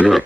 Yeah.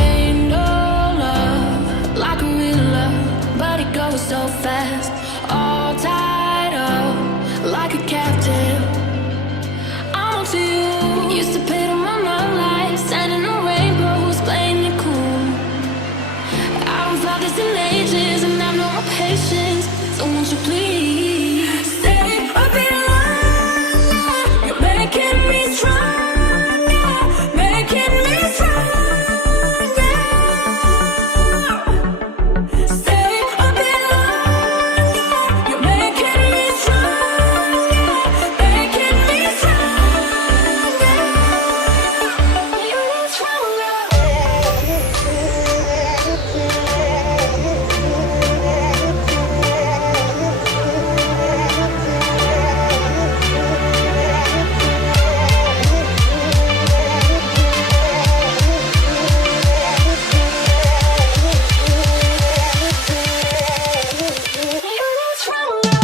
Ain't no love like a real love, but it goes so fast. All tied up like a captive. I'm to you. Used to pay to my mom lights, sending no rainbows, playing it cool. I haven't felt this in ages, and I've no more patience. So won't you please stay a bit longer? You're making me stronger, making me stronger. Stay a bit longer. You're making me stronger, making me stronger. You're stronger. You're stronger.